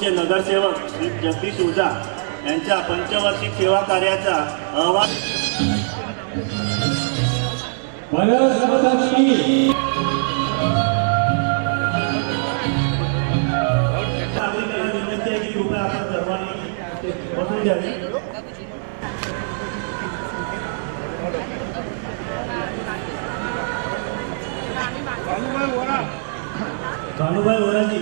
समोरचे नगरसेवक श्री जगदीश ओझा यांच्या पंचवार्षिक सेवा कार्याचा अहवाल कानुभाई ओराजी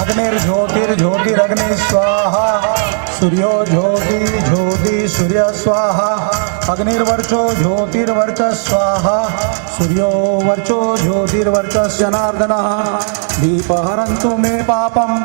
अग्निर्ज्योतिर्ज्योतिरग्नि स्वाहा सूर्यो ज्योति ज्योति सूर्य स्वाहा अग्निर्वर्चो ज्योतिर्वर्च स्वाहा सूर्यो वर्चो ज्योतिर्वर्च जनार्दनः दीपहरन्तु मे पापम्।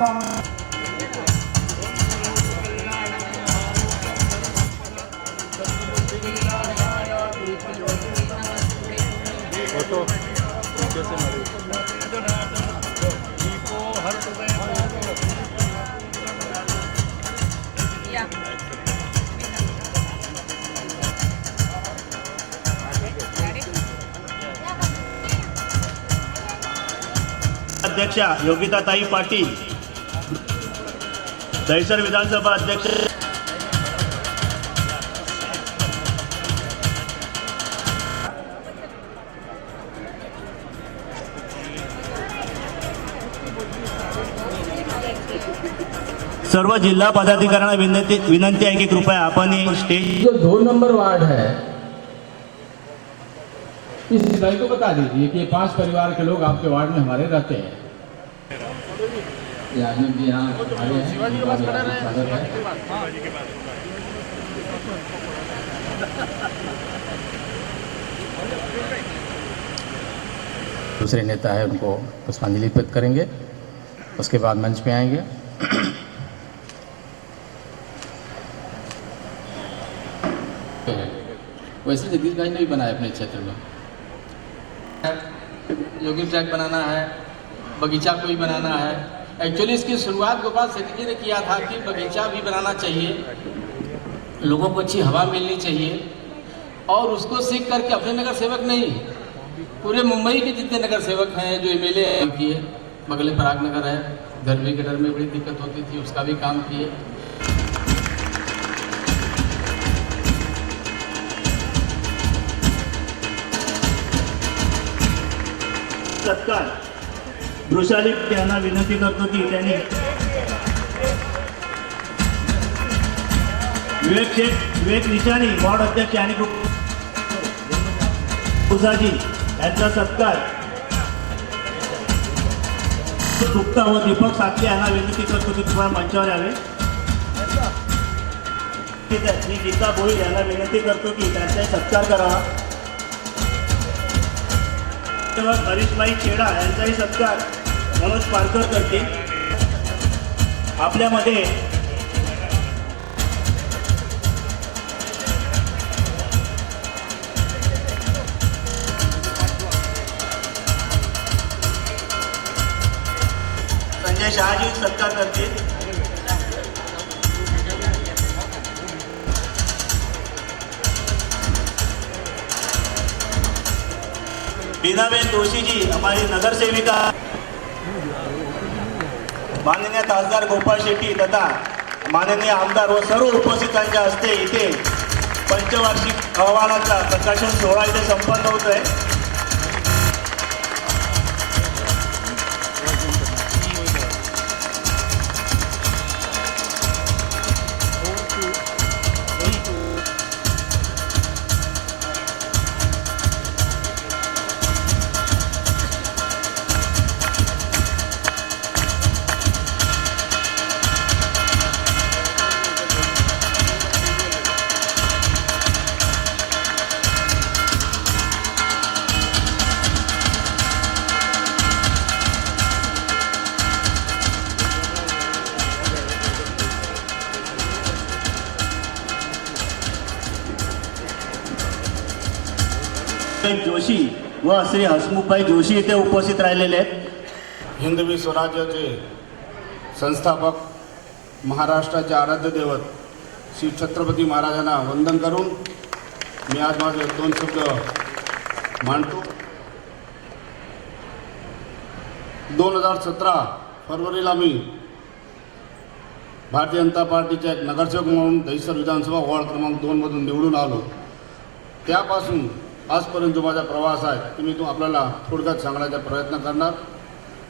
अध्यक्षा योगिताताई पाटील, दहिसर विधानसभा अध्यक्ष सर्व जिल्हा पदाधिकाऱ्यांना विनंती आहे की कृपया आपण स्टेज जो 2 नंबर वार्ड है इस हिदायत को बता दीजिए कि 5 परिवार के लोग आपके वार्ड में हमारे रहते हैं। दूसरे नेता है उनको पुष्पांजलि अर्पित करेंगे, उसके बाद मंच पे आएंगे। वैसे जगदीश भाई ने भी बनाया अपने क्षेत्र में, योगी ट्रैक बनाना है, बगीचा को भी बनाना है। एक्चुअली इसकी शुरुआत गोपाल सेठी जी ने किया था कि बगीचा भी बनाना चाहिए, लोगों को अच्छी हवा मिलनी चाहिए, और उसको सीख करके अपने नगर सेवक नहीं, पूरे मुंबई के जितने नगर सेवक हैं जो एमएलए किए, बगल में पराग नगर है, गरबी गटर में बड़ी दिक्कत होती थी, उसका भी काम किए। सत्कार वृषाली यांना विनंती करतो की त्यांनी विवेक निशाणी वार्ड अध्यक्ष आणि ओझाजी यांचा सत्कार गुप्ता व दीपक सातले यांना विनंती करतो की तुम्हाला मंचावर यावे। मी गीता भोईर यांना विनंती करतो की त्यांचा सत्कार करावा। हरीशबाई खेडा यांचाही सत्कार मनोज पारकर करतील। आपल्यामध्ये संजय शहाजी सत्कार करतील। बीनाबेन जोशी जी हमारी नगर सेविका, माननीय खासदार गोपाळ शेट्टी तथा माननीय आमदार व सर्व उपस्थितांच्या हस्ते इथे पंचवार्षिक अहवालाचा प्रकाशन सोहळा इथे संपन्न होत आहे। जोशी व श्री हसमुखभाई जोशी इथे उपस्थित राहिलेले आहेत। हिंदवी स्वराज्याचे संस्थापक, महाराष्ट्राचे आराध्य दैवत श्री छत्रपती महाराजांना वंदन करून मी आज माझे 2 शब्द मांडतो. 2017 फरवरीला मी भारतीय जनता पार्टीच्या एक नगरसेवक म्हणून दहिसर विधानसभा वॉर्ड क्रमांक 2 मधून निवडून आलो. त्यापासून आजपर्यंत जो माझा प्रवास आहे तो मी आपल्याला थोडक्यात सांगण्याचा प्रयत्न करणार.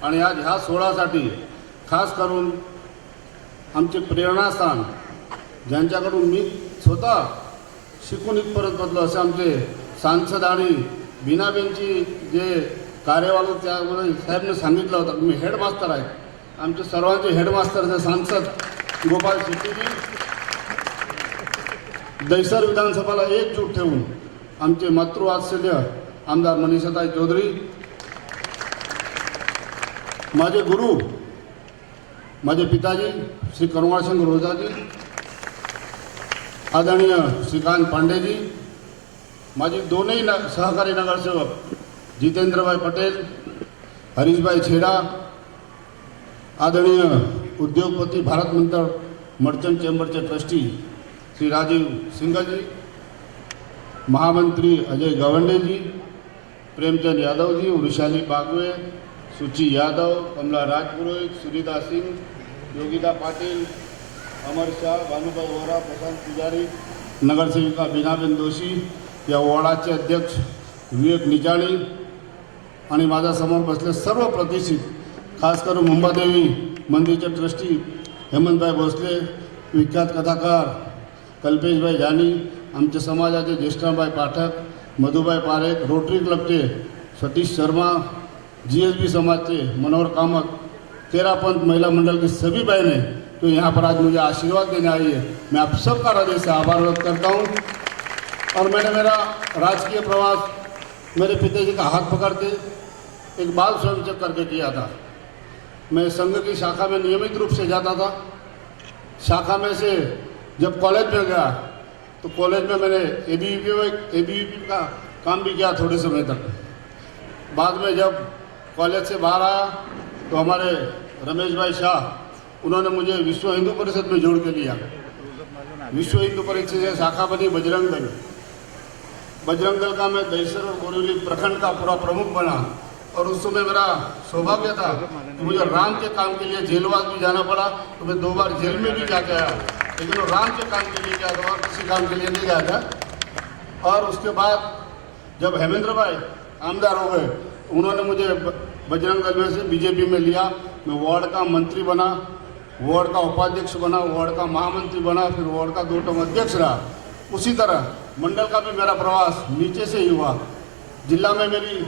आणि आज ह्या सोहळ्यासाठी खास करून आमचे प्रेरणास्थान ज्यांच्याकडून मी स्वतः शिकून इथपर्यंत बदलो असे आमचे सांसद आणि बीनाबेनची जे कार्यवाह त्यामध्ये साहेबने सांगितलं होतं. मी हेडमास्टर आहे. आमचे सर्वांचे हेडमास्टर सांसद गोपाल शेट्टीजी दहिसर विधानसभेला एकजूट ठेवून आमचे मातृवात्सल्य आमदार मनीषाताई चौधरी, माझे गुरु माझे पिताजी श्री करुणाशंकर ओझाजी, आदरणीय श्रीकांत पांडेजी, माझी दोनही सहकारी नगरसेवक जितेंद्रभाई पटेल, हरीशभाई छेडा, आदरणीय उद्योगपती भारत मंतर मर्चंट चेंबरचे ट्रस्टी श्री राजीव सिंघजी, महामंत्री अजय गवंडेजी, प्रेमचंद यादवजी, वृषाली बागवे, सुची यादव, कमला राजपुरोहित, सुनीता सिंह, योगिता पाटिल, अमर शाह, भानुभाई वोरा, प्रशांत पुजारी, नगरसेविका बीनाबेन जोशी, या वॉर्डाचे अध्यक्ष विवेक निजाणी आणि माझ्यासमोर बसले सर्व प्रतिष्ठित, खास करून मुंबादेवी मंदिरचे ट्रस्टी हेमंतभाई भोसले, विख्यात कथाकार कल्पेशभाई जानी, आमच्या समाजाचे ज्येष्ठाबाई पाठक, मधुबाई पारेख, रोटरी क्लबचे सतीश शर्मा, GSB समाज के मनोहर कामत, 13 पंथ महिला मंडल की सभी बहनें तो यहाँ पर आज मुझे आशीर्वाद देने आई है. मैं आप सबका हृदय से आभार व्यक्त करता हूँ. और मैंने मेरा राजकीय प्रवास मेरे पिताजी का हाथ पकड़ते एक बाल स्वयंसेवक करके किया था. मैं संघ की शाखा में नियमित रूप से जाता था. शाखा में से जब कॉलेज में गया तो कॉलेज में मैंने ABVP का काम भी किया थोड़े समय तक. बाद में जब कॉलेज से बाहर आया तो हमारे रमेश भाई शाह उन्होंने मुझे विश्व हिंदू परिषद में जोड़ के लिया. विश्व हिंदू परिषद से शाखा बनी बजरंग दल. बजरंग दल का मैं दहिसर और बोरीवली प्रखंड का पूरा प्रमुख बना. और उस समय मेरा सौभाग्य था कि मुझे राम के काम के लिए जेलवास भी जाना पड़ा. तो मैं 2 बार जेल में भी जाके आया, लेकिन वो राम के काम के लिए गया था और किसी काम के लिए नहीं गया था. और उसके बाद जब हेमेंद्र भाई आमदार हो गए, उन्होंने मुझे बजरंग दल में से बीजेपी में लिया. मैं वार्ड का मंत्री बना, वार्ड का उपाध्यक्ष बना, वार्ड का महामंत्री बना, फिर वार्ड का 2 टर्म अध्यक्ष रहा. उसी तरह मंडल का भी मेरा प्रवास नीचे से ही हुआ. जिला में मेरी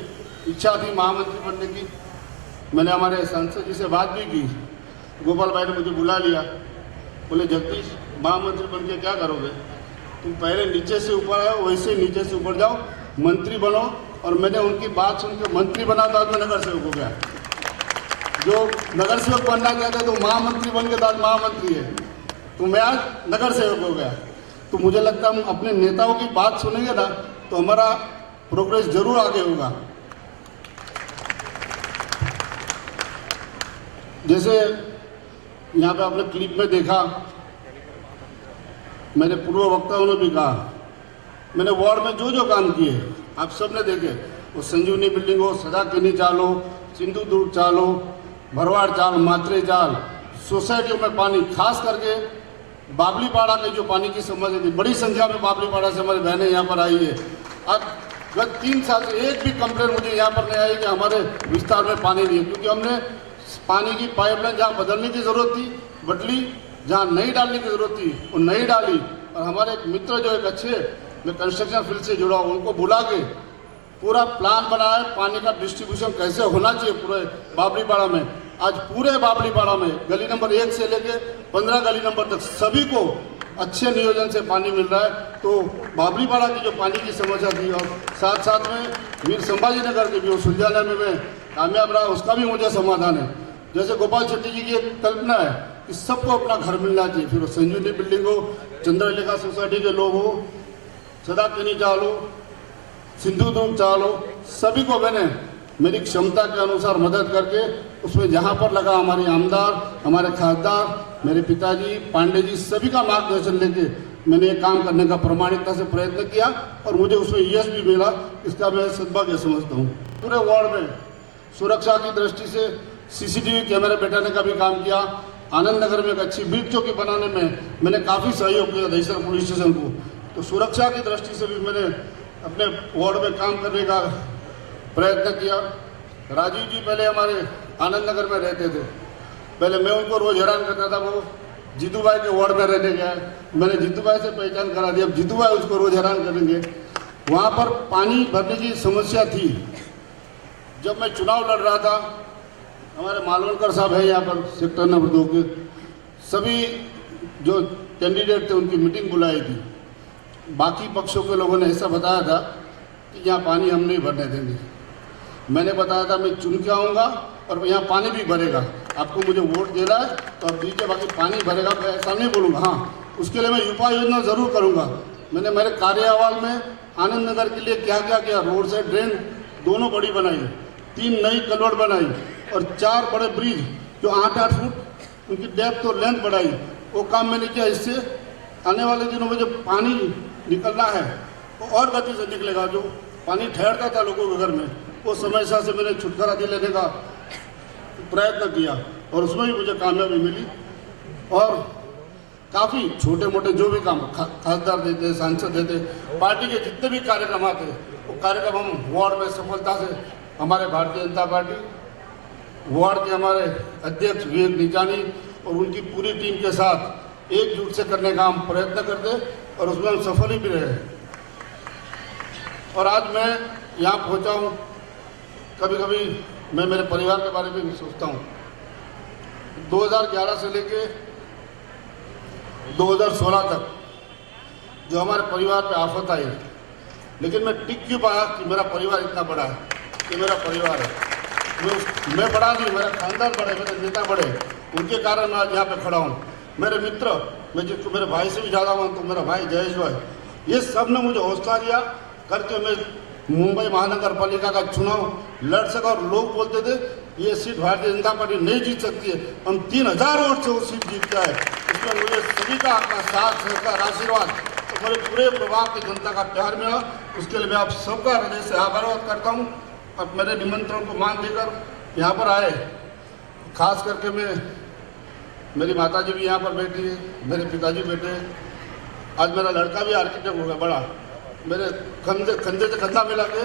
इच्छा थी महामंत्री बनने की. मैंने हमारे सांसद जी से बात भी की. गोपाल भाई ने मुझे बुला लिया, बोले जगदीश महामंत्री बन के क्या करोगे, तुम पहले नीचे से ऊपर आओ, वैसे नीचे से ऊपर जाओ, मंत्री बनो. और मैंने उनकी बात सुन के मंत्री बना था, आज मैं नगर सेवक हो गया. जो नगर सेवक बनना चाहते तो महामंत्री बन के आज महामंत्री है, तो मैं आज नगर सेवक हो गया. तो मुझे लगता है हम अपने नेताओं की बात सुनेंगे ना तो हमारा प्रोग्रेस जरूर आगे होगा. जैसे यहाँ पे आपने क्लिप में देखा, मेरे पूर्व वक्ताओं ने भी कहा, मैंने वार्ड में जो जो काम किए आप सब ने देखे. वो संजीवनी बिल्डिंग हो, सदा केनी चाल हो, सिंधु दुर्ग चाल हो, भरवाड़ चाल, मात्रे चाल, सोसाइटियों में पानी, खास करके बाबली पाड़ा के जो पानी की समस्या थी, बड़ी संख्या में बाबली पाड़ा से हमारी बहनें यहाँ पर आई है. अब गत 3 साल से एक भी कंप्लेन मुझे यहाँ पर नहीं आई कि हमारे विस्तार में पानी नहीं है. क्योंकि हमने पानी की पाइपलाइन जहाँ बदलने की ज़रूरत थी बदली, जहाँ नई डालने की ज़रूरत थी वो नई डाली. और हमारे एक मित्र जो एक अच्छे मैं कंस्ट्रक्शन फील्ड से जुड़ा हूँ, उनको बुला के पूरा प्लान बनाया पानी का डिस्ट्रीब्यूशन कैसे होना चाहिए पूरे बाबलीपाड़ा में. आज पूरे बाबलीपाड़ा में गली नंबर 1 से लेके 15 गली नंबर तक सभी को अच्छे नियोजन से पानी मिल रहा है. तो बाबलीपाड़ा की जो पानी की समस्या थी और साथ साथ में वीर संभाजी नगर के भी वो सुलझाने में मैं कामयाब रहा, उसका भी मुझे समाधान है. जैसे गोपाल शेट्टी जी की एक कल्पना है कि सबको अपना घर मिलना चाहिए, फिर वो संजीवनी बिल्डिंग हो, चंद्रलेखा सोसाइटी के लोग हो, सदा केनी चाल हो, सिंधु दुर्ग चाल हो, सभी को मैंने मेरी क्षमता के अनुसार मदद करके उसमें जहाँ पर लगा हमारी आमदार, हमारे खासदार, मेरे पिताजी, पांडे जी सभी का मार्गदर्शन लेके मैंने ये काम करने का प्रामाणिकता से प्रयत्न किया और मुझे उसमें यश भी मिला। इसका मैं सद्भाग्य समझता हूँ। पूरे वार्ड में सुरक्षा की दृष्टि से सीसीटीवी कैमरे बैठाने का भी काम किया। आनंद नगर में एक अच्छी बीट चौकी बनाने में मैंने काफ़ी सहयोग किया दहीसर पुलिस स्टेशन को। तो सुरक्षा की दृष्टि से भी मैंने अपने वार्ड में काम करने का प्रयत्न किया। राजीव जी पहले हमारे आनंद नगर में रहते थे। पहले मैं उनको रोज हैरान करता था, वो जीतू भाई के वार्ड में रहने गया। मैंने जीतू भाई से पहचान करा दी, अब जीतू भाई उसको रोज हैरान करेंगे। वहाँ पर पानी भरने की समस्या थी। जब मैं चुनाव लड़ रहा था, हमारे मालवणकर साहब है यहाँ पर सेक्टर नंबर 2 के, सभी जो कैंडिडेट थे उनकी मीटिंग बुलाई थी। बाकी पक्षों के लोगों ने ऐसा बताया था कि यहाँ पानी हम नहीं भरने देंगे। मैंने बताया था मैं चुन के आऊँगा और यहाँ पानी भी भरेगा, आपको मुझे वोट देना है तो आप दीजिए, बाकी पानी भरेगा। मैं ऐसा नहीं बोलूँगा, हाँ उसके लिए मैं उपाय योजना ज़रूर करूँगा। मैंने मेरे कार्यकाल में आनंद नगर के लिए क्या क्या किया, रोड से ड्रेन दोनों बड़ी बनाई, 3 नई कलवट बनाई और 4 बड़े ब्रिज जो 8-8 फुट उनकी डेप्थ और लेंथ बढ़ाई। वो काम मैंने किया। इससे आने वाले दिनों में जो पानी निकलना है वो और गति से निकलेगा। जो पानी ठहरता था लोगों के घर में, वो समस्या से मैंने छुटकारा दिलाने का प्रयत्न किया और उसमें भी मुझे कामयाबी मिली। और काफ़ी छोटे मोटे जो भी काम खासदार देते, सांसद देते, पार्टी के जितने भी कार्यक्रम आते वो कार्यक्रम हम वार्ड में सफलता से, हमारे भारतीय जनता पार्टी वार्ड के हमारे अध्यक्ष विवेक निचानी और उनकी पूरी टीम के साथ एकजुट से करने का हम प्रयत्न करते और उसमें हम सफल भी रहे। और आज मैं यहाँ पहुँचा हूँ। कभी कभी मैं मेरे परिवार के बारे में भी सोचता हूँ। 2011 से लेके 2016 तक जो हमारे परिवार पे आफत आई, लेकिन मैं टिक क्यों पाया कि मेरा परिवार इतना बड़ा है, ये मेरा परिवार है। मैं बड़ा नहीं, मेरा खानदान बड़े, मेरे नेता बड़े, उनके कारण मैं आज यहाँ पे खड़ा हूँ। मेरे मित्र, मैं जिसको मेरे भाई से भी ज़्यादा मानता हूँ, मेरा भाई जयेश भाई, ये सब ने मुझे हौसला दिया करके मैं मुंबई महानगर पालिका का चुनाव लड़ सका। और लोग बोलते थे ये सीट भारतीय जनता पार्टी नहीं जीत सकती है, हम 3000 वोट से वो सीट जीत गए। इसमें मुझे सभी का आपका साथ, सहकार, आशीर्वाद और मेरे पूरे प्रभाव की जनता का प्यार मिला। उसके लिए मैं आप सबका हृदय से आभार व्यक्त करता हूँ। अब मेरे निमंत्रण को मान देकर यहाँ पर आए, खास करके मेरी माताजी भी यहाँ पर बैठी है, मेरे पिताजी बैठे हैं। आज मेरा लड़का भी आर्किटेक्ट हो गया बड़ा, मेरे कंधे से कंधा मिला के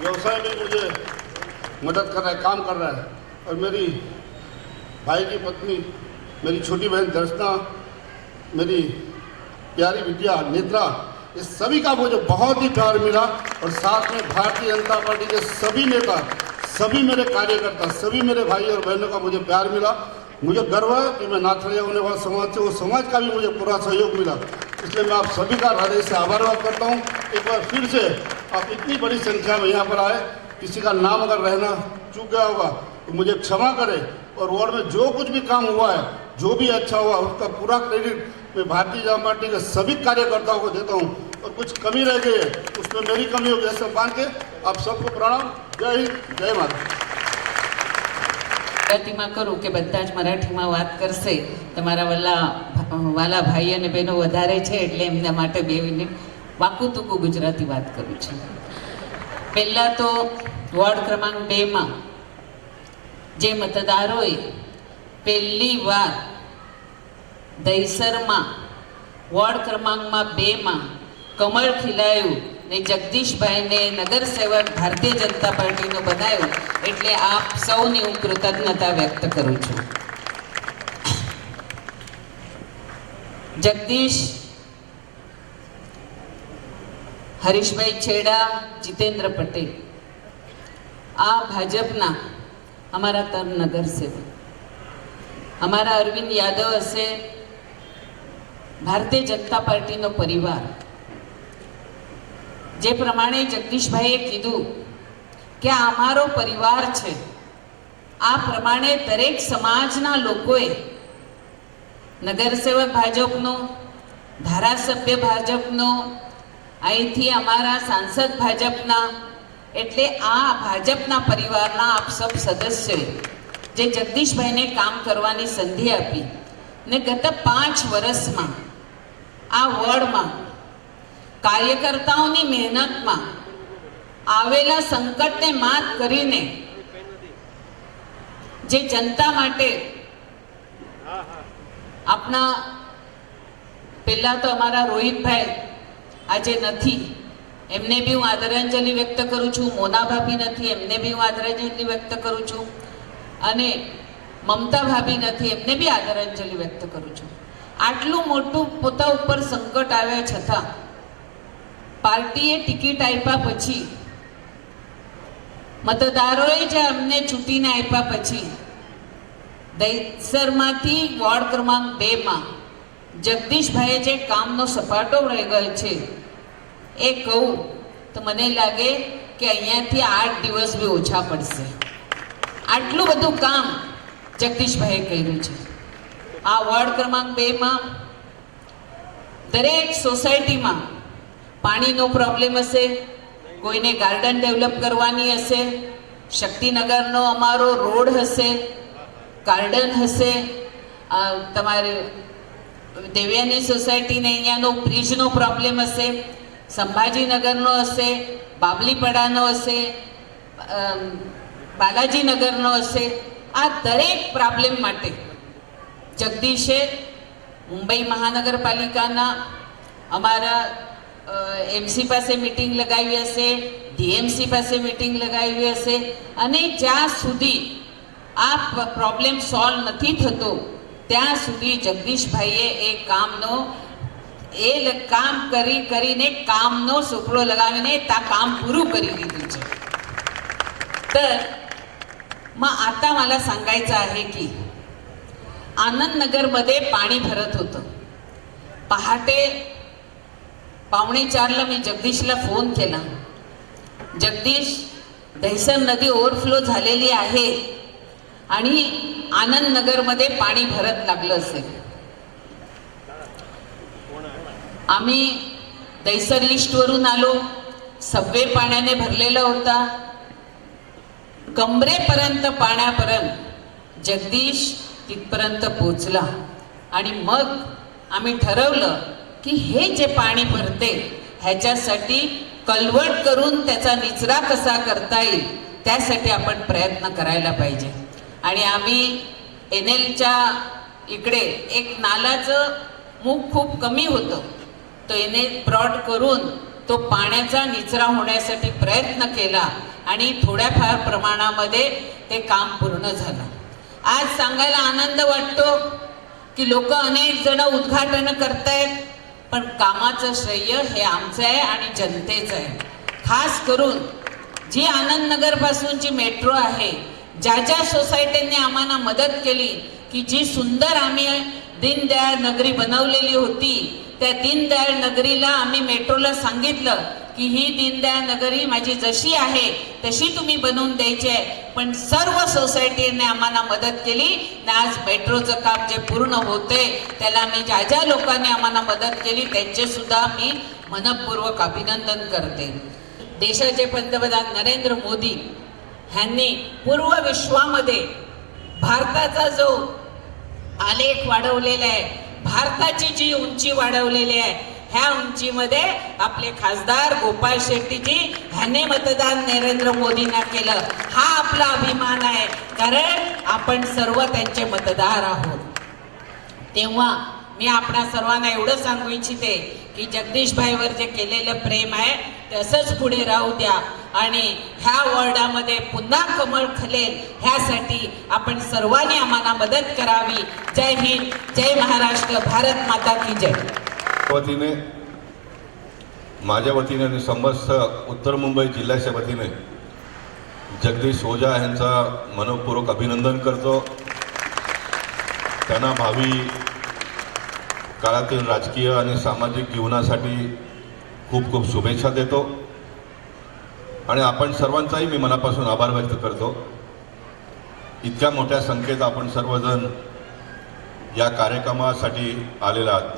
व्यवसाय में मुझे मदद कर रहा है, काम कर रहा है। और मेरी भाई की पत्नी, मेरी छोटी बहन दर्शना, मेरी प्यारी बिटिया नेत्रा, इस सभी का मुझे बहुत ही प्यार मिला। और साथ में भारतीय जनता पार्टी के सभी नेता, सभी मेरे कार्यकर्ता, सभी मेरे भाई और बहनों का मुझे प्यार मिला। मुझे गर्व है कि मैं नाथड़िया होने वाले समाज से, वो समाज का भी मुझे पूरा सहयोग मिला। इसलिए मैं आप सभी का हृदय से आभार व्यक्त करता हूँ। एक बार फिर से आप इतनी बड़ी संख्या में यहाँ पर आए, किसी का नाम अगर रहना चूक गया होगा तो मुझे क्षमा करें। और वार्ड में जो कुछ भी काम हुआ है, जो भी अच्छा हुआ, उसका पूरा क्रेडिट मैं भारतीय जनता पार्टी के सभी कार्यकर्ताओं को देता हूँ। और कुछ कमी रह गई है उसमें मेरी कमी होगी, ऐसा मान के आप सबको प्रणाम। जय हिंद, जय माता। ગુજરાતીમાં કરું કે બધા જ મરાઠીમાં વાત કરશે. તમારા વાલા ભાઈ અને બહેનો વધારે છે એટલે એમના માટે 2 મિનિટ વાકું તૂકું ગુજરાતી વાત કરું છું. પહેલાં તો વોર્ડ ક્રમાંક 2માં જે મતદારોએ પહેલી વાર દહીસરમાં વોર્ડ ક્રમાંકમાં 2માં કમળ ખીલાયું ને જગદીશભાઈને નગરસેવક ભારતીય જનતા પાર્ટીનો બનાવ્યો, એટલે આપ સૌની હું કૃતજ્ઞતા વ્યક્ત કરું છું. જગદીશ, હરીશભાઈ છેડા, જીતેન્દ્ર પટેલ આ ભાજપના અમારા તર નગરસેવક. અમારા અરવિંદ યાદવ હશે ભારતીય જનતા પાર્ટીનો પરિવાર. જે પ્રમાણે જગદીશભાઈએ કીધું કે આ અમારો પરિવાર છે, આ પ્રમાણે દરેક સમાજના લોકોએ નગરસેવક ભાજપનો, ધારાસભ્ય ભાજપનો, અહીંથી અમારા સાંસદ ભાજપના, એટલે આ ભાજપના પરિવારના આપ સબ સદસ્યોએ જે જગદીશભાઈને કામ કરવાની સંધિ આપી ને ગત 5 વર્ષમાં આ વોર્ડમાં કાર્યકર્તાઓની મહેનતમાં આવેલા સંકટને માત કરીને જે જનતા માટે આપણા પહેલા તો અમારા રોહિતભાઈ આજે નથી, એમને બી હું આદરાંજલિ વ્યક્ત કરું છું. મોના ભાભી નથી, એમને બી હું આદરાંજલિ વ્યક્ત કરું છું. અને મમતા ભાભી નથી, એમને બી આદરાંજલિ વ્યક્ત કરું છું. આટલું મોટું પોતા ઉપર સંકટ આવ્યા છતાં પાર્ટીએ ટિકિટ આપ્યા પછી, મતદારોએ જે અમને ચૂંટીને આપ્યા પછી દહીસરમાંથી વોર્ડ ક્રમાંક 2માં જગદીશભાઈએ જે કામનો સપાટો ગયો છે એ કહું તો મને લાગે કે અહીંયાથી 8 દિવસ બી ઓછા પડશે. આટલું બધું કામ જગદીશભાઈએ કર્યું છે. આ વોર્ડ ક્રમાંક 2માં દરેક સોસાયટીમાં પાણીનો પ્રોબ્લેમ હશે, કોઈને ગાર્ડન ડેવલપ કરવાની હશે, શક્તિનગરનો અમારો રોડ હશે, ગાર્ડન હશે, તમારે દેવ્યાની સોસાયટીને અહીંયાનો બ્રિજનો પ્રોબ્લેમ હશે, સંભાજીનગરનો હશે, બાબલીપડાનો હશે, બાલાજીનગરનો હશે. આ દરેક પ્રોબ્લેમ માટે જગદીશે મુંબઈ મહાનગરપાલિકાના અમારા એમસી પાસે મિટિંગ લગાવી હશે, ડીએમસી પાસે મિટિંગ લગાવી હશે, અને જ્યાં સુધી આ પ્રોબ્લેમ સોલ્વ નથી થતો ત્યાં સુધી જગદીશભાઈએ એ કામનો કામ કરીને કામનો સુપડો લગાવીને કામ પૂરું કરી દીધું છે. तर मग आता मला सांगायचं आहे की आनंदनगरमध्ये पाणी भरत होतं. पहाटे 3:45ला मी जगदीशला फोन केला, जगदीश दहिसर नदी ओव्हरफ्लो झालेली आहे आणि आनंदनगरमध्ये पाणी भरत लागलं असेल. आम्ही दहिसर लिस्टवरून आलो, सबवे पाण्याने भरलेला होता, कमरेपर्यंत पाण्यापर्यंत जगदीश तिथपर्यंत पोचला. आणि मग आम्ही ठरवलं की हे जे पाणी भरते ह्याच्यासाठी कल्वर्ट करून त्याचा निचरा कसा करता येईल त्यासाठी आपण प्रयत्न करायला पाहिजे. आणि आम्ही एनएलच्या इकडे एक नालाचं मुख खूप कमी होतं, तो एनएल ब्रॉड करून तो पाण्याचा निचरा होण्यासाठी प्रयत्न केला आणि थोड्याफार प्रमाणामध्ये ते काम पूर्ण झालं. आज सांगायला आनंद वाटतो की लोक अनेक जण उद्घाटन करतायत, पण कामाचं श्रेय हे आमचं आहे आणि जनतेचं आहे. खास करून जी आनंदनगर पासूनची मेट्रो आहे, ज्या ज्या सोसायटींनी आम्हाला मदत केली की जी सुंदर आम्ही दीनदयाळ नगरी बनवलेली होती, त्या दीनदयाळ नगरीला आम्ही मेट्रोला सांगितलं की ही दीनदयाळ नगरी माझी जशी आहे तशी तुम्ही बनवून द्यायची आहे. पण सर्व सोसायटीने आम्हाला मदत केली आणि आज मेट्रोचं काम जे पूर्ण होते त्याला मी ज्या ज्या लोकांनी आम्हाला मदत केली त्यांचे सुद्धा मी मनपूर्वक अभिनंदन करते. देशाचे पंतप्रधान नरेंद्र मोदी ह्यांनी पूर्व विश्वामध्ये भारताचा जो आलेख वाढवलेला आहे, भारताची जी उंची वाढवलेली आहे, ह्या उंचीमध्ये आपले खासदार गोपाळ शेट्टीजी ह्याने मतदान नरेंद्र मोदींना केलं. हा आपला अभिमान आहे, कारण आपण सर्व त्यांचे मतदार आहोत. तेव्हा मी आपणा सर्वांना एवढं सांगू इच्छिते की जगदीशभाईवर जे केलेलं प्रेम आहे ते असंच पुढे राहू द्या आणि ह्या वॉर्डामध्ये पुन्हा कमळ खलेल ह्यासाठी आपण सर्वांनी आम्हाला मदत करावी. जय हिंद, जय महाराष्ट्र, भारत माता की जय. वतीने माझ्या वतीने आणि समस्त उत्तर मुंबई जिल्ह्याच्या वतीने जगदीश ओझा यांचा मनपूर्वक अभिनंदन करतो. त्यांना भावी काळातील राजकीय आणि सामाजिक जीवनासाठी खूप खूप शुभेच्छा देतो आणि आपण सर्वांचाही मी मनापासून आभार व्यक्त करतो. इतक्या मोठ्या संख्येत आपण सर्वजण या कार्यक्रमासाठी आलेला आहात.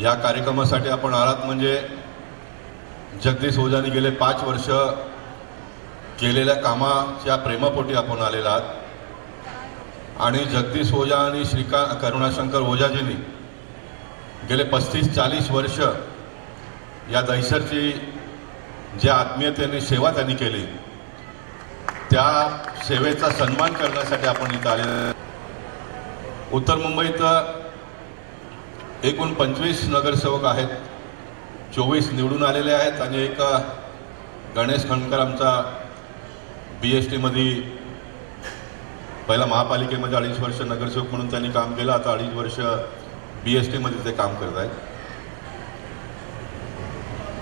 या कार्यक्रमासाठी आपण आलात म्हणजे जगदीश ओझांनी गेले 5 वर्ष केलेल्या कामाच्या प्रेमापोटी आपण आलेला आहात. आणि जगदीश ओझा आणि करुणाशंकर ओझाजींनी गेले 35-40 वर्ष या दहिसरची ज्या आत्मीयतेने सेवा त्यांनी केली त्या सेवेचा सन्मान करण्यासाठी आपण इथं आलेलो. उत्तर मुंबईत एकूण 25 नगरसेवक आहेत, 24 निवडून आलेले आहेत आणि एक गणेश खंडकर आमचा BSTमध्ये पहिला महापालिकेमध्ये 2.5 वर्ष नगरसेवक म्हणून त्यांनी काम केलं, आता 2.5 वर्ष BSTमध्ये ते काम करत आहेत.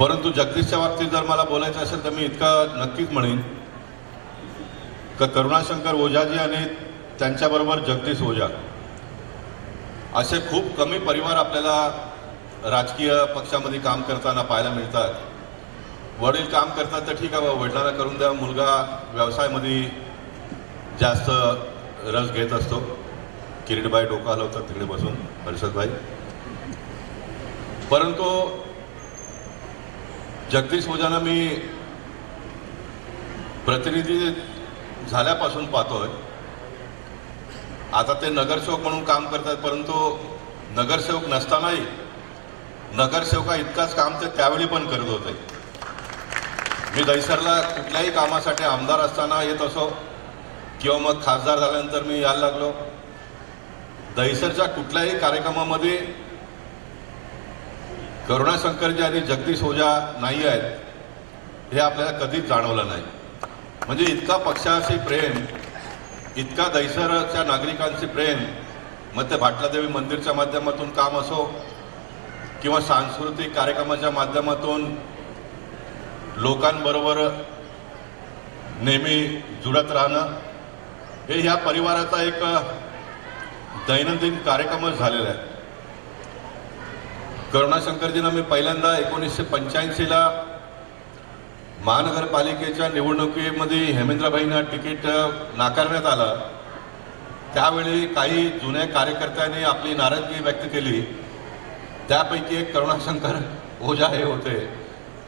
परंतु जगदीशच्या बाबतीत जर मला बोलायचं असेल तर मी इतकं नक्कीच म्हणेन का करुणाशंकर ओझाजी आणि त्यांच्याबरोबर जगदीश ओझा असे खूप कमी परिवार आपल्याला राजकीय पक्षामध्ये काम करताना पाहायला मिळतात. वडील काम करतात तर ठीक आहे, वडिलांना करून द्या, मुलगा व्यवसायामध्ये जास्त रस घेत असतो. किरीटबाई डोकं हलवतात तिकडे बसून, हर्षदभाई. परंतु जगदीश ओझांना मी प्रतिनिधी झाल्यापासून पाहतोय. आता ते नगरसेवक म्हणून काम करतात, परंतु नगरसेवक नसतानाही नगरसेवका इतकाच काम ते त्यावेळी पण करत होते. मी दहिसरला कुठल्याही कामासाठी आमदार असताना येत असो किंवा मग खासदार झाल्यानंतर मी यायला लागलो, दहिसरच्या कुठल्याही कार्यक्रमामध्ये करुणाशंकरजी आणि जगदीश ओझा नाही आहेत हे आपल्याला कधीच जाणवलं नाही. म्हणजे इतका पक्षाशी प्रेम, इतका दहिसरच्या नागरिकांचे प्रेम, मग ते भाटलादेवी मंदिरच्या माध्यमातून काम असो किंवा सांस्कृतिक कार्यक्रमाच्या माध्यमातून लोकांबरोबर नेहमी जुळत राहणं, हे ह्या परिवाराचा एक दैनंदिन कार्यक्रमच झालेला आहे. करुणाशंकरजींना मी पहिल्यांदा 1985ला महानगरपालिकेच्या निवडणुकीमध्ये हेमेंद्रभाईंना तिकीट नाकारण्यात आलं. त्यावेळी काही जुन्या कार्यकर्त्यांनी आपली नाराजगी व्यक्त केली. त्यापैकी एक करुणाशंकर ओझा हे होते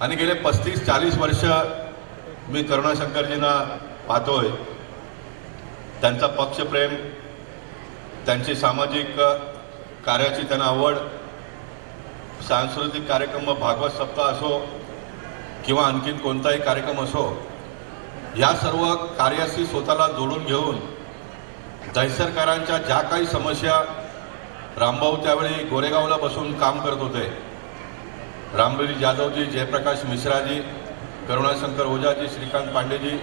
आणि गेले 35-40 वर्ष मी करुणाशंकरजींना पाहतोय. त्यांचा पक्षप्रेम, त्यांची सामाजिक कार्याची त्यांना आवड, सांस्कृतिक कार्यक्रम, भागवत सप्ताह असो किंवा आणखीन कोणताही कार्यक्रम असो, या सर्व कार्याशी स्वतःला जोडून घेऊन दहिसरकरांच्या ज्या काही समस्या, रामभाऊ त्यावेळी गोरेगावला बसून काम करत होते, रामबीर जाधवजी, जयप्रकाश मिश्राजी, करुणाशंकर ओझाजी, श्रीकांत पांडेजी,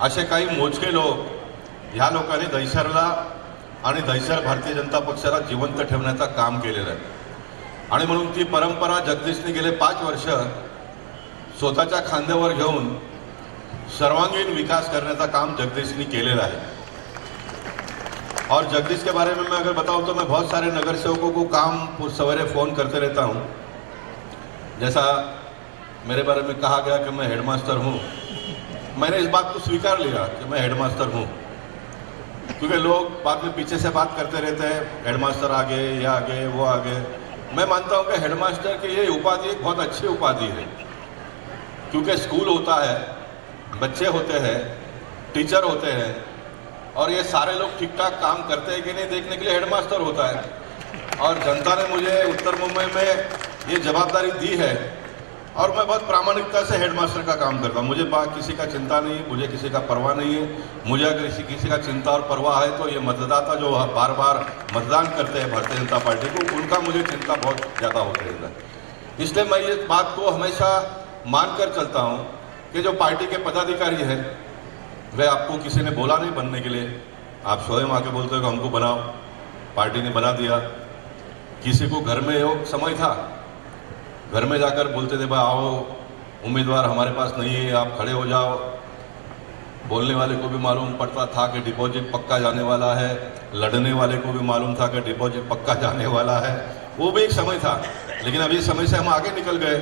असे काही मोजके लोक, ह्या लोकांनी दहिसरला आणि दहिसर भारतीय जनता पक्षाला जिवंत ठेवण्याचं काम केलेलं आहे. आणि म्हणून ती परंपरा जगदीशने गेले 5 वर्ष स्वतःच्या खांद्यावर घेऊन सर्वांगीण विकास करण्याचं काम जगदीशने केलेलं है. और जगदीश के बारे में मैं अगर बताऊं तो मैं बहुत सारे नगरसेवकों को काम सवेरे फ़ोन करते रहता हूं. जैसा मेरे बारे में कहा गया कि मैं हेडमास्टर हूं, मैंने इस बात को स्वीकार लिया कि मैं हेडमास्टर हूं, क्योंकि लोग बाद में पीछे से बात करते रहते हैं, हेडमास्टर आ गए, ये आ गए, वो आ गए. मैं मानता हूं कि हेडमास्टर की ये उपाधि एक बहुत अच्छी उपाधि है, क्योंकि स्कूल होता है, बच्चे होते हैं, टीचर होते हैं, और ये सारे लोग ठीक ठाक काम करते हैं कि नहीं देखने के लिए हेडमास्टर होता है. और जनता ने मुझे उत्तर मुंबई में ये जवाबदारी दी है और मैं बहुत प्रामाणिकता से हेडमास्टर का काम करता हूँ. मुझे किसी का चिंता नहीं, मुझे किसी का परवाह नहीं है. मुझे अगर किसी का चिंता और परवाह है तो ये मतदाता जो बार बार मतदान करते हैं भारतीय जनता पार्टी को, उनका मुझे चिंता बहुत ज़्यादा होती है. इसलिए मैं ये बात को हमेशा मानकर चलता हूँ कि जो पार्टी के पदाधिकारी हैं वे आपको किसी ने बोला नहीं बनने के लिए, आप स्वयं आके बोलते हो कि हमको बनाओ, पार्टी ने बना दिया. किसी को घर में हो समय था, घर में जाकर बोलते थे भाई आओ उम्मीदवार हमारे पास नहीं है, आप खड़े हो जाओ. बोलने वाले को भी मालूम पड़ता था कि डिपॉजिट पक्का जाने वाला है, लड़ने वाले को भी मालूम था कि डिपॉजिट पक्का जाने वाला है. वो भी एक समय था, लेकिन अभी समय से हम आगे निकल गए.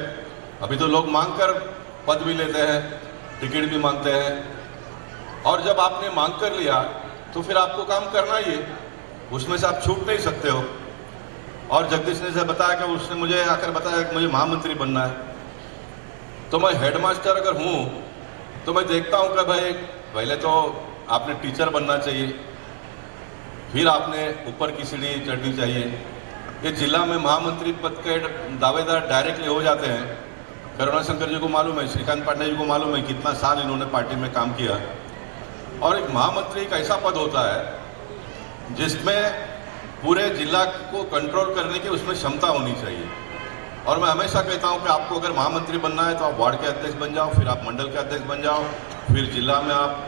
अभी तो लोग मांग कर पद भी लेते हैं, टिकट भी मांगते हैं, और जब आपने मांग कर लिया तो फिर आपको काम करना ही है, उसमें से आप छूट नहीं सकते हो. और जगदीश ने से बताया कि उसने मुझे आकर बताया कि मुझे महामंत्री बनना है. तो मैं हेडमास्टर अगर हूँ तो मैं देखता हूँ कि भाई पहले तो आपने टीचर बनना चाहिए, फिर आपने ऊपर की सीढ़ी चढ़नी चाहिए। ये जिला में महामंत्री पद के दावेदार डायरेक्टली हो जाते हैं। करुणाशंकर जी को मालूम है, श्रीकांत पांडे जी को मालूम है कितना साल इन्होंने पार्टी में काम किया। और एक महामंत्री एक ऐसा पद होता है जिसमें पूरे जिला को कंट्रोल करने की उसमें क्षमता होनी चाहिए। और मैं हमेशा कहता हूं कि आपको अगर महामंत्री बनना है तो आप वार्ड के अध्यक्ष बन जाओ, फिर आप मंडल के अध्यक्ष बन जाओ, फिर जिला में आप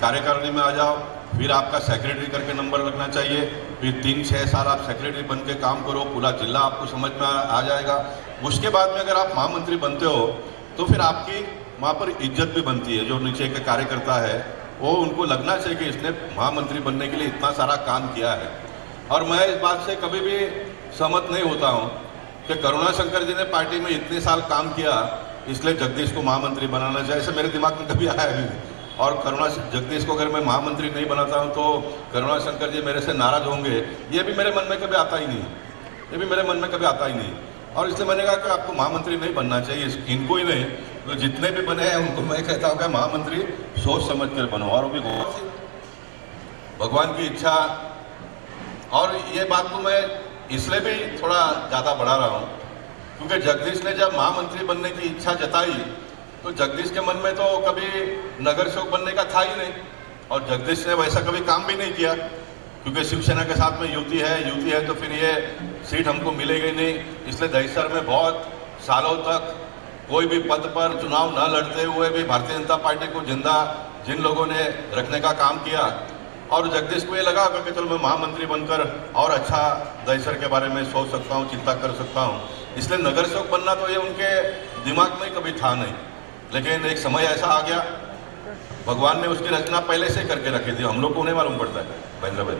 कार्यकारिणी में आ जाओ, फिर आपका सेक्रेटरी करके नंबर लगना चाहिए, फिर 3-6 साल आप सेक्रेटरी बन के काम करो, पूरा जिला आपको समझ में आ जाएगा। उसके बाद में अगर आप महामंत्री बनते हो तो फिर आपकी वहाँ पर इज्जत भी बनती है। जो नीचे के कार्यकर्ता है वो उनको लगना चाहिए कि इसने महामंत्री बनने के लिए इतना सारा काम किया है। और मैं इस बात से कभी भी सहमत नहीं होता हूँ कि करुणाशंकर जी ने पार्टी में इतने साल काम किया इसलिए जगदीश को महामंत्री बनाना चाहिए, ऐसा मेरे दिमाग में कभी आया भी नहीं। और जगदीश को अगर मैं महामंत्री नहीं बनाता हूं तो करुणाशंकर जी मेरे से नाराज होंगे, ये भी मेरे मन में कभी आता ही नहीं, ये भी मेरे मन में कभी आता ही नहीं। और इसलिए मैंने कहा कि आपको महामंत्री नहीं बनना चाहिए, इनको ही नहीं तो जितने भी बने हैं उनको मैं कहता हूँ कि महामंत्री सोच समझ कर बनो। और भी भगवान की इच्छा। और ये बात को मैं इसलिए भी थोड़ा ज़्यादा बढ़ा रहा हूँ क्योंकि जगदीश ने जब महामंत्री बनने की इच्छा जताई तो जगदीश के मन में तो कभी नगर सेवक बनने का था ही नहीं, और जगदीश ने वैसा कभी काम भी नहीं किया क्योंकि शिवसेना के साथ में युति है तो फिर ये सीट हमको मिलेगी नहीं। इसलिए दहिसर में बहुत सालों तक कोई भी पद पर चुनाव न लड़ते हुए भी भारतीय जनता पार्टी को जिंदा जिन लोगों ने रखने का काम किया, और जगदीश को ये लगा कि चलो मैं महामंत्री बनकर और अच्छा दहिसर के बारे में सोच सकता हूँ, चिंता कर सकता हूँ। इसलिए नगर सेवक बनना तो ये उनके दिमाग में कभी था नहीं। लेकिन एक समय ऐसा आ गया, भगवान ने उसकी रचना पहले से करके रखी थी, हम लोग को नहीं मालूम पड़ता है महेंद्र भाई,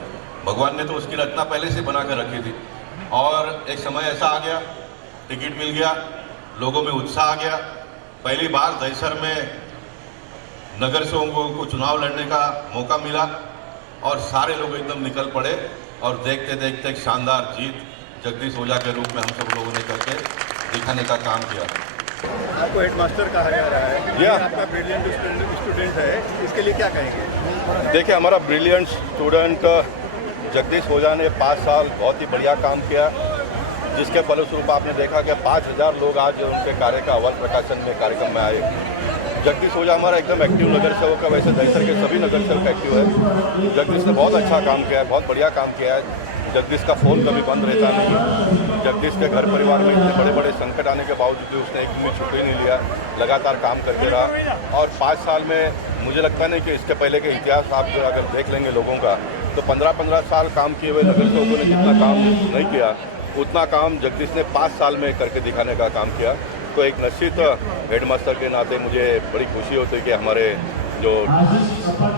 भगवान ने तो उसकी रचना पहले से बना कर रखी थी। और एक समय ऐसा आ गया, टिकट मिल गया, लोगों में उत्साह आ गया, पहली बार दहिसर में नगर सेवकों को चुनाव लड़ने का मौका मिला और सारे लोग एकदम निकल पड़े और देखते देखते एक शानदार जीत जगदीश ओझा के रूप में हम सब लोगों ने करके दिखाने का काम किया। आपको हेडमास्टर कहा जा रहा है, या आपका ब्रिलियंट स्टूडेंट है, इसके लिए क्या कहेंगे? देखिए, हमारा ब्रिलियंट स्टूडेंट जगदीश ओझा ने 5 साल बहुत ही बढ़िया काम किया, जिसके फलस्वरूप आपने देखा कि 5000 लोग आज उनके कार्य का अव्वल प्रकाशन में कार्यक्रम में आए। जगदीश ओझा हमारा एकदम एक्टिव नगर सेवक है, वैसे दहिसर के सभी नगर सेवक एक्टिव है। जगदीश ने बहुत अच्छा काम किया है, बहुत बढ़िया काम किया है। जगदीश का फ़ोन कभी बंद रहता नहीं। जगदीश के घर परिवार में इतने बड़े बड़े संकट आने के बावजूद भी उसने एक दिन भी छुट्टी नहीं लिया, लगातार काम करते रहा। और 5 साल में मुझे लगता नहीं कि इसके पहले के इतिहास आप जो अगर देख लेंगे लोगों का, तो 15-15 साल काम किए हुए नगर सेवकों ने जितना काम नहीं किया उतना काम जगदीश ने 5 साल में करके दिखाने का काम किया। तो एक निश्चित हेडमास्टर के नाते मुझे बड़ी खुशी होती है कि हमारे जो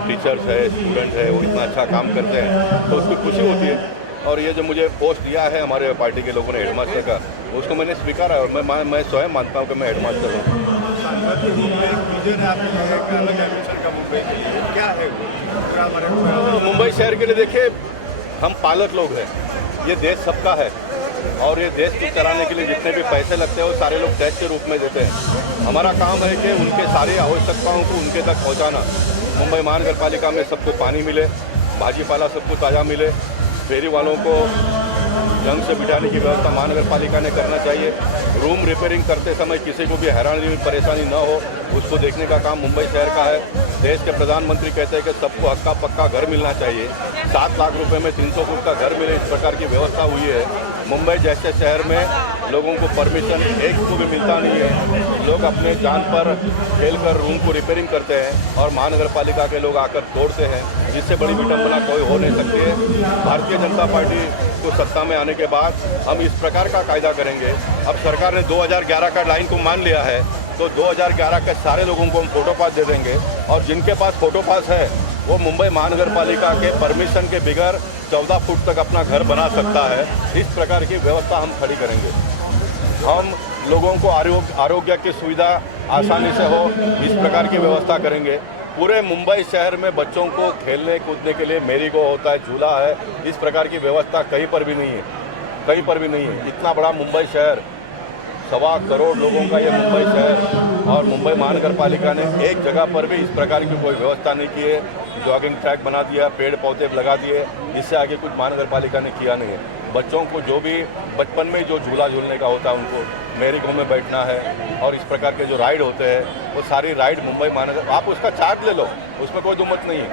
टीचर्स है, स्टूडेंट है, वो इतना अच्छा काम करते हैं, तो उसकी खुशी होती है। और ये जो मुझे पोस्ट दिया है हमारे पार्टी के लोगों ने हेडमास्टर का, उसको मैंने स्वीकारा है और मैं स्वयं मानता हूँ कि मैं हेडमास्टर हूँ। मुंबई शहर के लिए देखिए, हम पालक लोग हैं, ये देश सबका है और ये देश को चलाने के लिए जितने भी पैसे लगते हैं वो सारे लोग टैक्स के रूप में देते हैं। हमारा काम है कि उनके सारी आवश्यकताओं को उनके तक पहुंचाना। मुंबई महानगर पालिका में सबको पानी मिले, भाजी पाला सबको ताज़ा मिले, फेरी वालों को ढंग से बिठाने की व्यवस्था महानगर पालिका ने करना चाहिए। रूम रिपेयरिंग करते समय किसी को भी हैरानी परेशानी न हो, उसको देखने का काम मुंबई शहर का है। देश के प्रधानमंत्री कहते हैं कि सबको हक्का पक्का घर मिलना चाहिए, 7 लाख रुपए में 300 फुट का घर मिले, इस प्रकार की व्यवस्था हुई है। मुंबई जैसे शहर में लोगों को परमिशन एक को भी मिलता नहीं है, लोग अपने जान पर खेलकर रूम को रिपेयरिंग करते हैं और महानगर पालिका के लोग आकर तोड़ते हैं। इससे बड़ी विडंबना कोई हो नहीं सकती है। भारतीय जनता पार्टी को सत्ता में आने के बाद हम इस प्रकार का कायदा करेंगे। अब सरकार ने 2011 का लाइन को मान लिया है, तो 2011 के सारे लोगों को हम फोटो पास दे देंगे और जिनके पास फोटो पास है वो मुंबई महानगर पालिका के परमिशन के बगैर 14 फुट तक अपना घर बना सकता है। इस प्रकार की व्यवस्था हम खड़ी करेंगे। हम लोगों को आरोग्य की सुविधा आसानी से हो, इस प्रकार की व्यवस्था करेंगे। पूरे मुंबई शहर में बच्चों को खेलने कूदने के लिए मेरी गो होता है, झूला है, इस प्रकार की व्यवस्था कहीं पर भी नहीं है, कहीं पर भी नहीं है। इतना बड़ा मुंबई शहर, 1.25 करोड़ लोगों का ये मुंबई शहर, और मुंबई महानगर पालिका ने एक जगह पर भी इस प्रकार की कोई व्यवस्था नहीं की है। जॉगिंग ट्रैक बना दिया, पेड़ पौधे लगा दिए, इससे आगे कुछ महानगर पालिका ने किया नहीं है। बच्चों को जो भी बचपन में जो झूला झूलने का होता है, उनको मेरी गो में बैठना है और इस प्रकार के जो राइड होते हैं, वो सारी राइड मुंबई महानगर, आप उसका चार्ज ले लो, उसमें कोई दुमत नहीं है,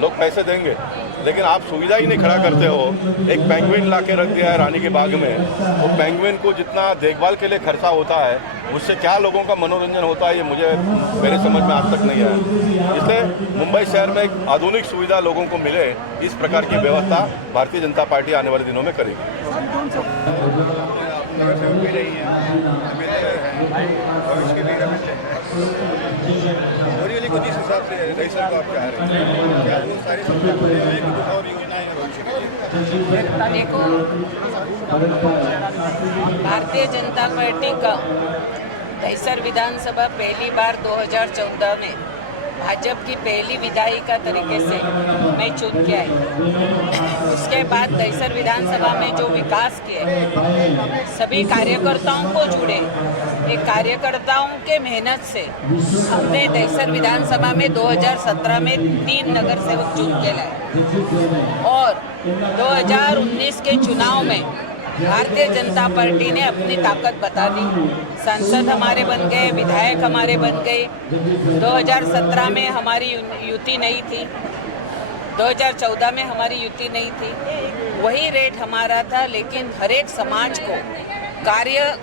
लोग पैसे देंगे, लेकिन आप सुविधा ही नहीं खड़ा करते हो। एक पेंगुइन ला के रख दिया है रानी के बाग में, वो पेंगुइन को जितना देखभाल के लिए खर्चा होता है, उससे क्या लोगों का मनोरंजन होता है, ये मेरे समझ में आज तक नहीं आया। इसलिए मुंबई शहर में एक आधुनिक सुविधा लोगों को मिले, इस प्रकार की व्यवस्था भारतीय जनता पार्टी आने वाले दिनों में करेगी। नगरसेवक भी रही हैं, एमएलए हैं, भविष्य के लिए एमएलए हैं, ओरिजिनली कुछ इस हिसाब से रही सर को आप चाह रहे हैं क्या वो सारी कुछ और योजनाएं हैं भविष्य के लिए? देखो, भारतीय जनता पार्टी का दहिसर विधानसभा पहली बार 2014 में भाजपा की पहली विधायिका तरीके से मैं चुन के आई। उसके बाद दहिसर विधानसभा में जो विकास किए, सभी कार्यकर्ताओं को जुड़े, एक कार्यकर्ताओं के मेहनत से हमने दहिसर विधानसभा में 2017 में 3 नगर सेवक चुन के लाए और 2019 के चुनाव में भारतीय जनता पार्टी ने अपनी ताकत बता दी। सांसद हमारे बन गए, विधायक हमारे बन गए। 2017 में हमारी युति नहीं थी, 2014 में हमारी युति नहीं थी, वही रेट हमारा था, लेकिन हर एक समाज को कार्य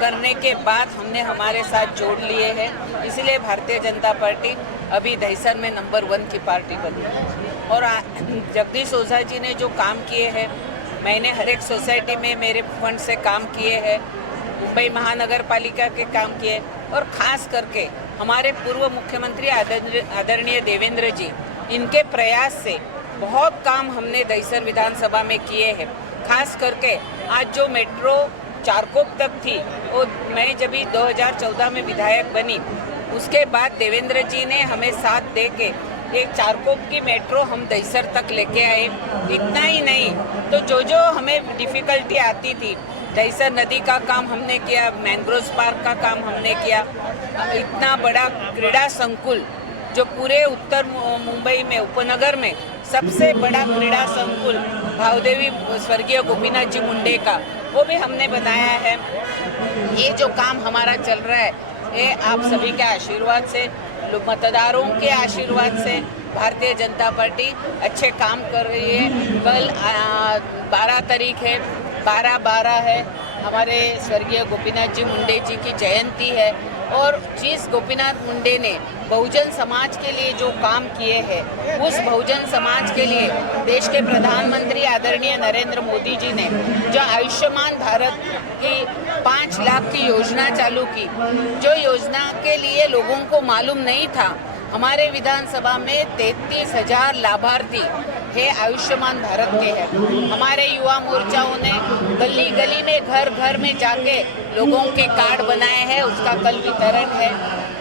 करने के बाद हमने हमारे साथ जोड़ लिए हैं। इसलिए भारतीय जनता पार्टी अभी दहिसर में नंबर 1 की पार्टी बनी और जगदीश ओझा जी ने जो काम किए हैं, मैंने हर एक सोसाइटी में मेरे फंड से काम किए हैं, मुंबई महानगर पालिका के काम किए और ख़ास करके हमारे पूर्व मुख्यमंत्री आदरणीय देवेंद्र जी, इनके प्रयास से बहुत काम हमने दहिसर विधानसभा में किए हैं। खास करके आज जो मेट्रो चारकोप तक थी, वो मैं जब 2014 में विधायक बनी, उसके बाद देवेंद्र जी ने हमें साथ दे के एक चारकोप की मेट्रो हम दहिसर तक लेके आए। इतना ही नहीं तो जो हमें डिफ़िकल्टी आती थी, दहिसर नदी का काम हमने किया, मैंग्रोव पार्क का काम हमने किया, इतना बड़ा क्रीड़ा संकुल जो पूरे उत्तर मुंबई में उपनगर में सबसे बड़ा क्रीड़ा संकुल भावदेवी स्वर्गीय गोपीनाथ जी मुंडे का, वो भी हमने बनाया है। ये जो काम हमारा चल रहा है, ये आप सभी के आशीर्वाद से, मतदारों के आशीर्वाद से भारतीय जनता पार्टी अच्छे काम कर रही है। कल 12 तारीख है, 12/12 है, हमारे स्वर्गीय गोपीनाथ जी मुंडे जी की जयंती है और जिस गोपीनाथ मुंडे ने बहुजन समाज के लिए जो काम किए हैं, उस बहुजन समाज के लिए देश के प्रधानमंत्री आदरणीय नरेंद्र मोदी जी ने जो आयुष्मान भारत की 5 लाख की योजना चालू की, जो योजना के लिए लोगों को मालूम नहीं था, हमारे विधानसभा में 33,000 लाभार्थी है आयुष्मान भारत के हैं। हमारे युवा मोर्चाओं ने गली गली में घर घर में जाके लोगों के कार्ड बनाए हैं, उसका कल वितरण है।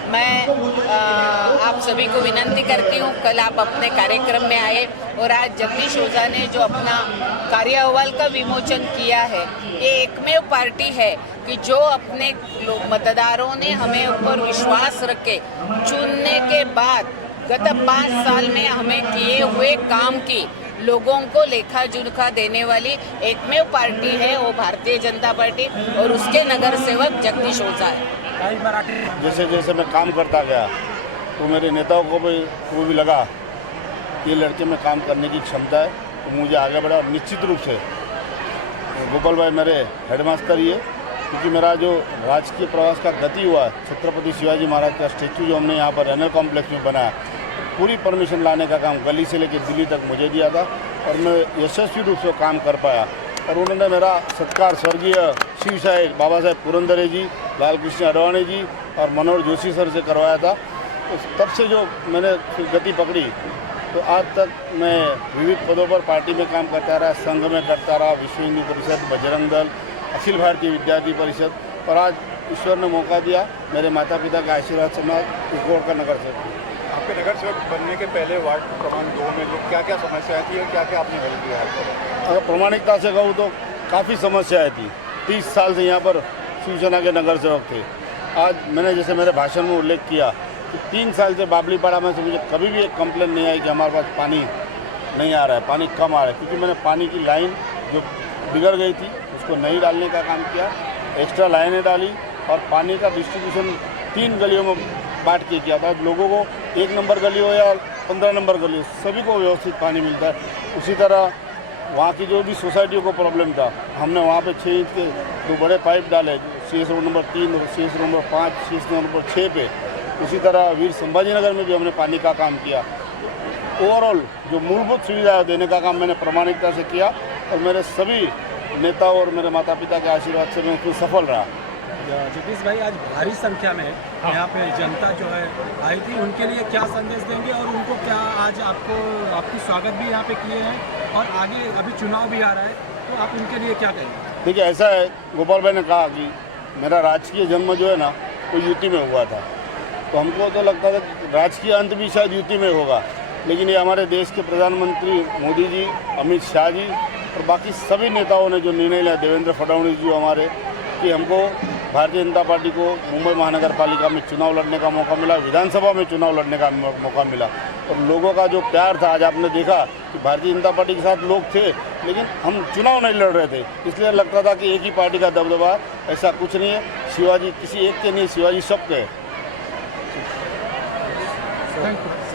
मैं आप सभी को विनंती करती हूँ, कल आप अपने कार्यक्रम में आए और आज जगदीश ओझा ने जो अपना कार्य अहवाल का विमोचन किया है, ये एकमेव पार्टी है कि जो अपने मतदारों ने हमें ऊपर विश्वास रखे चुनने के बाद गत 5 साल में हमें किए हुए काम की लोगों को लेखा जोखा देने वाली एकमेव पार्टी है, वो भारतीय जनता पार्टी और उसके नगर सेवक जगदीश ओझा है। जैसे जैसे मैं काम करता गया तो मेरे नेताओं को भी लगा कि लड़के में काम करने की क्षमता है, तो मुझे आगे बढ़ा। निश्चित रूप से गोपाल भाई मेरे हेडमास्टर ही है, क्योंकि मेरा जो राजकीय प्रवास का गति हुआ, छत्रपति शिवाजी महाराज का स्टेचू जो हमने यहाँ पर एनएल कॉम्प्लेक्स में बनाया, पूरी परमिशन लाने का काम गली से लेकर दिल्ली तक मुझे दिया था और मैं यशस्वी रूप से काम कर पाया। और उन्होंने मेरा सत्कार स्वर्गीय शिव साहेब बाबा साहेब पुरंदरे जी, लाल कृष्ण अडवाणी जी और मनोहर जोशी सर से करवाया था। तब से जो मैंने गति पकड़ी, तो आज तक मैं विविध पदों पर पार्टी में काम करता रहा, संघ में करता रहा, विश्व हिंदू परिषद, बजरंग दल, अखिल भारतीय विद्यार्थी परिषद, और आज ईश्वर ने मौका दिया, मेरे माता पिता के आशीर्वाद से मैं इकोड़ का नगर सेवक हूँ। आपके नगर सेवक बनने के पहले वार्ड क्रमांक 2 में जो क्या क्या समस्याएं थी और क्या क्या आपने हल किया है? अगर प्रामाणिकता से कहूँ तो काफ़ी समस्याएं थी। 30 साल से यहाँ पर शिवसेना के नगर सेवक थे। आज मैंने जैसे मेरे भाषण में उल्लेख किया कि 3 साल से बाबलीपाड़ा में से मुझे कभी भी एक कंप्लेंट नहीं आई कि हमारे पास पानी नहीं आ रहा है, पानी कम आ रहा है, क्योंकि मैंने पानी की लाइन जो बिगड़ गई थी उसको नहीं डालने का काम किया, एक्स्ट्रा लाइनें डाली और पानी का डिस्ट्रीब्यूशन 3 गलियों में बांट के किया था। लोगों को 1 नंबर गली हो या 15 नंबर गली हो, सभी को व्यवस्थित पानी मिलता है। उसी तरह वहाँ की जो भी सोसाइटियों को प्रॉब्लम था, हमने वहाँ पे 6 इंच के 2 बड़े पाइप डाले, CS रोड नंबर 3 और CS road number 5, CS road number 6 पे। उसी तरह वीर संभाजी नगर में भी हमने पानी का काम किया। ओवरऑल जो मूलभूत सुविधा देने का काम मैंने प्रामाणिकता से किया और मेरे सभी नेताओं और मेरे माता पिता के आशीर्वाद से मैं उसमें सफल रहा। जगदीश भाई, आज भारी संख्या में यहाँ पे जनता जो है आई थी, उनके लिए क्या संदेश देंगे और उनको क्या आज आपकी स्वागत भी यहाँ पे किए हैं और आगे अभी चुनाव भी आ रहा है, तो आप उनके लिए क्या कहेंगे? देखिए, ऐसा है, गोपाल भाई ने कहा कि मेरा राजकीय जन्म जो है ना वो यूपी में हुआ था, तो हमको तो लगता था कि राजकीय अंत भी शायद यूपी में होगा, लेकिन ये हमारे देश के प्रधानमंत्री मोदी जी, अमित शाह जी और बाकी सभी नेताओं ने जो निर्णय लिया, देवेंद्र फडणवीस जी हमारे, कि हमको भारतीय जनता पार्टी को मुंबई महानगर पालिका में चुनाव लड़ने का मौका मिला, विधानसभा में चुनाव लड़ने का मौका मिला और लोगों का जो प्यार था, आज आपने देखा कि भारतीय जनता पार्टी के साथ लोग थे, लेकिन हम चुनाव नहीं लड़ रहे थे, इसलिए लगता था कि एक ही पार्टी का दबदबा। ऐसा कुछ नहीं है, शिवाजी किसी एक के नहीं, शिवाजी सबके है। Thank you.